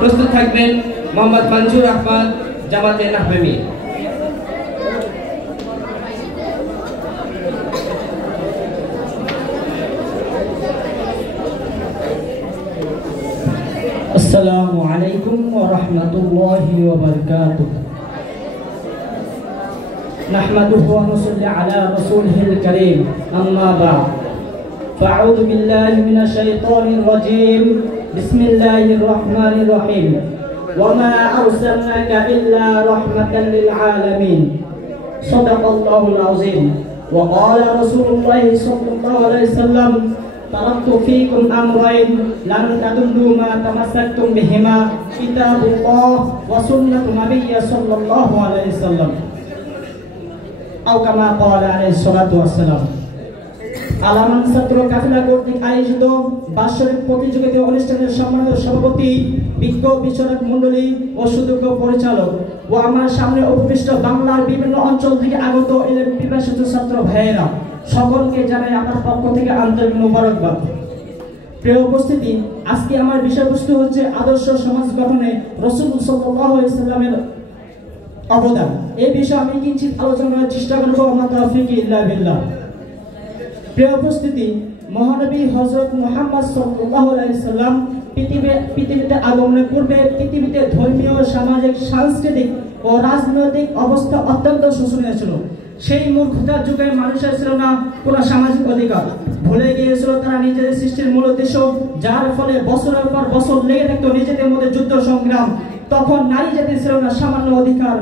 প্রস্তুত থাকবেন মোহাম্মদ মনজুর আহমদ, জামাতে নাহবী। আসসালামু আলাইকুম ওয়া রাহমাতুল্লাহি ওয়া বারাকাতুহু। নাহমাদুহু ওয়া নুসাল্লি আলা রাসূলিহিল কারীম, আম্মা বা'দ। ফাআউযু বিল্লাহি মিনাশ শাইতানির রাজীম। বিসমিল্লাহির রাহমানির রাহিম। ওয়া মা আরসালনাকা ইল্লা রাহমাতাল লিল আলামিন। সাদাকাল্লাহুল আযীম। ওয়া ক্বালা রাসূলুল্লাহি সাল্লাল্লাহু আলাইহি ওয়াসাল্লাম তারাকতু ফীকুম আমরাইন লান তাদুল্লু মা তামাসসাকতুম বিহিমা কিতাবুল্লাহ ওয়া সুন্নাতু নাবিয়্যি সাল্লাল্লাহু আলাইহি ওয়াসাল্লাম। আও কামা ক্বালা আলাইহিস সালাতু ওয়াসসালাম। আলামান ছাত্র কাফেলা কর্তৃক আয়োজিত বাৎসরিক প্রতিযোগিতা অনুষ্ঠানের সম্মানিত সভাপতি, বিজ্ঞ বিচারক মণ্ডলী ও সুযোগ্য পরিচালক ও আমার সামনে উপবিষ্ট বাংলার বিভিন্ন অঞ্চল থেকে আগত এলএম পিপাসিত ছাত্র ভাইয়েরা, সকলকে জানাই আমার পক্ষ থেকে আন্তরিক মোবারকবাদ। প্রিয় উপস্থিতি, আজকে আমার বিষয়বস্তু হচ্ছে আদর্শ সমাজ গঠনে রাসূল সাল্লাল্লাহু আলাইহি ওয়াসাল্লামের অবদান। এই বিষয়ে আমি কিঞ্চিত আলোচনা করার চেষ্টা করব। আমার তাওফীক ইল্লা বিল্লাহ। প্রিয় উপস্থিতি, মহানবী হযরত মুহাম্মদ সাল্লাল্লাহু আলাইহি ওয়াসাল্লাম পৃথিবীতে আগমনের পূর্বে পৃথিবীতে ধর্মীয়, সামাজিক, সাংস্কৃতিক ও রাজনৈতিক অবস্থা অত্যন্ত শোচনীয় ছিল। সেই মূর্খতার যুগে মানুষের ছিল না কোনো সামাজিক অধিকার। ভুলে গিয়েছিল তারা নিজেদের সৃষ্টির মূল উদ্দেশ্য, যার ফলে বছরের পর বছর লেগে থাকতো নিজেদের মধ্যে যুদ্ধ সংগ্রাম। তখন নারী জাতির ছিল না সামান্য অধিকার,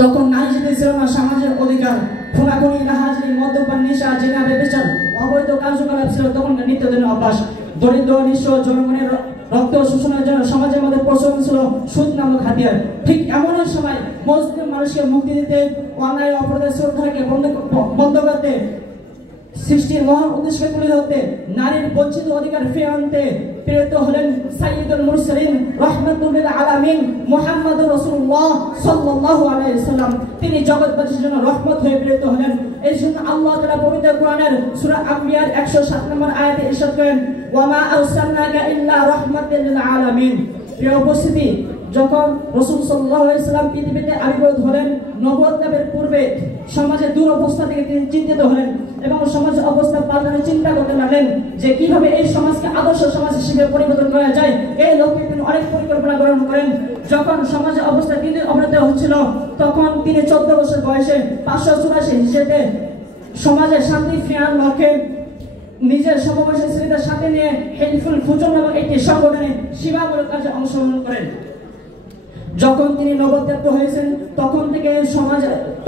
তখন নারী জাতির ছিল না সামাজিক অধিকার। খুনাখুনি, রাহাজানি, মদ্যপান, নেশা, জেনা, ব্যভিচার, অবৈধ কার্যকলাপ ছিল তখন নিত্যদিনের অভ্যাস। দরিদ্র, নিঃস্ব জনগণের রক্ত শোষণের জন্য সমাজের মধ্যে প্রচলন ছিল সুদ নামক হাতিয়ার। ঠিক এমন সময় মুসলিম মানুষকে মুক্তি দিতে, অন্যায় অপরাধের শ্রদ্ধাকে বন্ধ করতে, সৃষ্টির মহান উদ্দেশ্যকে তুলে ধরতে, নারীর বঞ্চিত অধিকার ফিরিয়ে আনতে প্রেরিত হলেন সাইয়্যিদুল মুরসালিন রাহমাতুল লিল আলামিন মুহাম্মদুর রাসূলুল্লাহ সাল্লাল্লাহু আলাইহি ওয়াসাল্লাম। তিনি জগৎবাসীর জন্য রহমত হয়ে প্রেরিত হলেন। এই জন্য আল্লাহ তাআলা পবিত্র কোরআনের সূরা আম্বিয়ার 107 নম্বর আয়াতে ইরশাদ করেন, ওয়া মা আরসালনাকা ইল্লা রাহমাতাল লিল আলামিন। প্রিয় উপস্থিতি, যখন রাসূল সাল্লাল্লাহু আলাইহি ওয়াসাল্লাম পৃথিবীতে আবির্ভূত হলেন, নবুয়ত লাভের পূর্বে সমাজের দুরবস্থা থেকে তিনি চিন্তিত হলেন এবং সমাজের অবস্থা পাল্টানোর চিন্তা করতে লাগলেন যে কিভাবে এই সমাজকে আদর্শ সমাজ হিসেবে পরিবর্তন করা যায়। এই লক্ষ্যে তিনি অনেক পরিকল্পনা গ্রহণ করেন। যখন সমাজের অবস্থা দিন দিন অবনতি হচ্ছিল, তখন তিনি 14 বছর বয়সে 584 হিসেবে সমাজে শান্তি ফিরিয়ে লক্ষ্যে নিজের সমবয়সী ছেলেদের সাথে নিয়ে হেলফুল ফুজুর নামক একটি সংগঠনে সেবামূলক কাজে অংশগ্রহণ করেন। যখন তিনি নবদ্বীপ্ত হয়েছেন,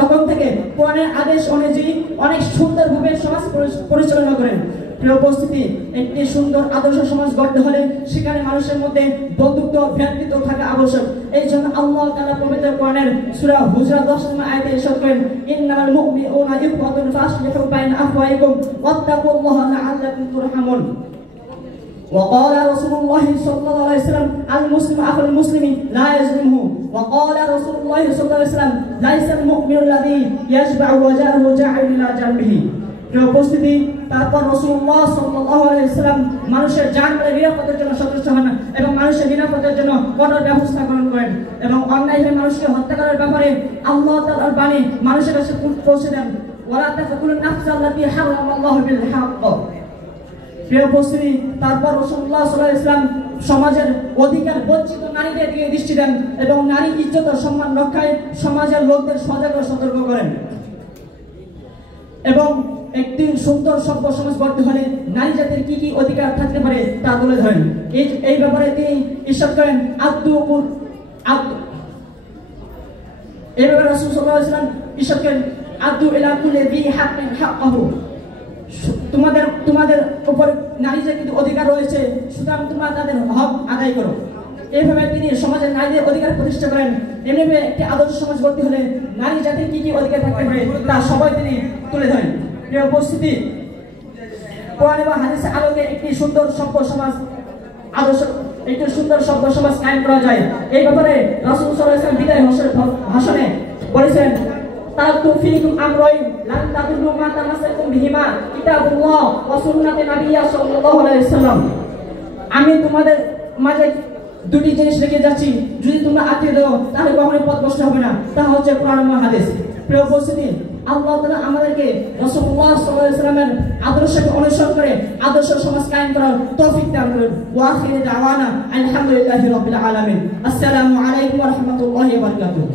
তখন থেকে কোরআনের আদেশ অনুযায়ী অনেক সুন্দরভাবে সমাজ পরিচালনা করেন। প্রিয় উপস্থিতি, একটি সুন্দর আদর্শ সমাজ গড়তে হলে সেখানে মানুষের মধ্যে বন্ধুত্ব, ভ্রাতৃত্ব থাকা আবশ্যক। এই জন্য আল্লাহ তাআলা পবিত্র কোরআনের সূরা হুজরাত 10 নম্বর আয়াতে ইরশাদ করেন, ইন্নামাল মুমিনুনা ইখওয়াতুন ফাসলিহু বাইনা আখওয়াইকুম ওয়াত্তাকুল্লাহা লাআল্লাকুম তুরহামুন। وقال رسول الله صلى الله عليه وسلم المسلم أخو المسلم لا يظلمه. وقال رسول الله صلى الله عليه وسلم ليس المؤمن الذي يشبع وجهه جاعل إلى جنبه. প্রিয় উপস্থিতি, তারপর রাসূলুল্লাহ সাল্লাল্লাহু আলাইহি ওয়াসাল্লাম মানুষের জান-মালের নিরাপত্তার জন্য সচেষ্ট হন এবং মানুষের নিরাপত্তার জন্য কঠোর ব্যবস্থা গ্রহণ করেন এবং অন্যায়ভাবে মানুষকে হত্যা করার ব্যাপারে আল্লাহ তাআলার বাণী মানুষের কাছে পৌঁছে দেন। ওয়ালা তাকতুলুন নাফসা আল্লাতী হারামাল্লাহু বিল হক। প্রিয় উপস্থিতি, তারপর রাসূলুল্লাহ সাল্লাল্লাহু আলাইহি ওয়াসাল্লাম সমাজের অধিকার বঞ্চিত নারীদের দিকে দৃষ্টি দেন এবং নারী ইজ্জত ও সম্মান রক্ষায় সমাজের লোকদের সজাগ ও সতর্ক করেন। এবং একটি সুন্দর সভ্য সমাজ গড়তে হলে নারী জাতির কি কি অধিকার থাকতে পারে তা তুলে ধরেন। এই ব্যাপারে তিনি ইরশাদ করেন, এই ব্যাপারে রাসূল সাল্লাল্লাহু আলাইহি ওয়াসাল্লাম ইরশাদ করেন, আদু ইলা কুল্লি বি হাক্কিন হাক্কাহু। তোমাদের উপর নারীদের কিন্তু অধিকার রয়েছে, সুতরাং তোমরা তাদের হক আদায় করো। এইভাবে তিনি সমাজের নারীদের অধিকার প্রতিষ্ঠা করেন। এমনিভাবে একটি আদর্শ সমাজ গড়তে হলে নারী জাতির কি কি অধিকার থাকতে পারে তা সবাই তিনি তুলে ধরেন। প্রিয় উপস্থিতি, কোরআন এবং হাদিসের আলোকে একটি সুন্দর সভ্য সমাজ কায়েম করা যায়। এই ব্যাপারে রাসূল সাল্লাল্লাহু আলাইহি ওয়াসাল্লাম বিদায় ভাষণে বলেছেন, তারাকতু ফীকুম আমরাইন লান তাদুল্লু মা তামাসসাকতুম বিহিমা কিতাবুল্লাহ ওয়া সুন্নাতি নাবিয়্যি সাল্লাল্লাহু আলাইহি ওয়াসাল্লাম। আমি তোমাদের মাঝে দুটি জিনিস রেখে যাচ্ছি, যদি তোমরা আঁকড়ে দাও তাহলে কখনোই পথভ্রষ্ট হবে না। তা হচ্ছে কোরআন এবং হাদিস। প্রিয় উপস্থিতি, আল্লাহ তাআলা আমাদেরকে রাসূলুল্লাহ সাল্লাল্লাহু আলাইহি ওয়াসাল্লামের আদর্শকে অনুসরণ করে আদর্শ সমাজ কায়েম করার তৌফিক দান করুন। ওয়া আখিরু দাওয়ানা আলহামদুলিল্লাহি রাব্বিল আলামিন। আসসালামু আলাইকুম ওয়া রাহমাতুল্লাহি ওয়া বারাকাতুহু।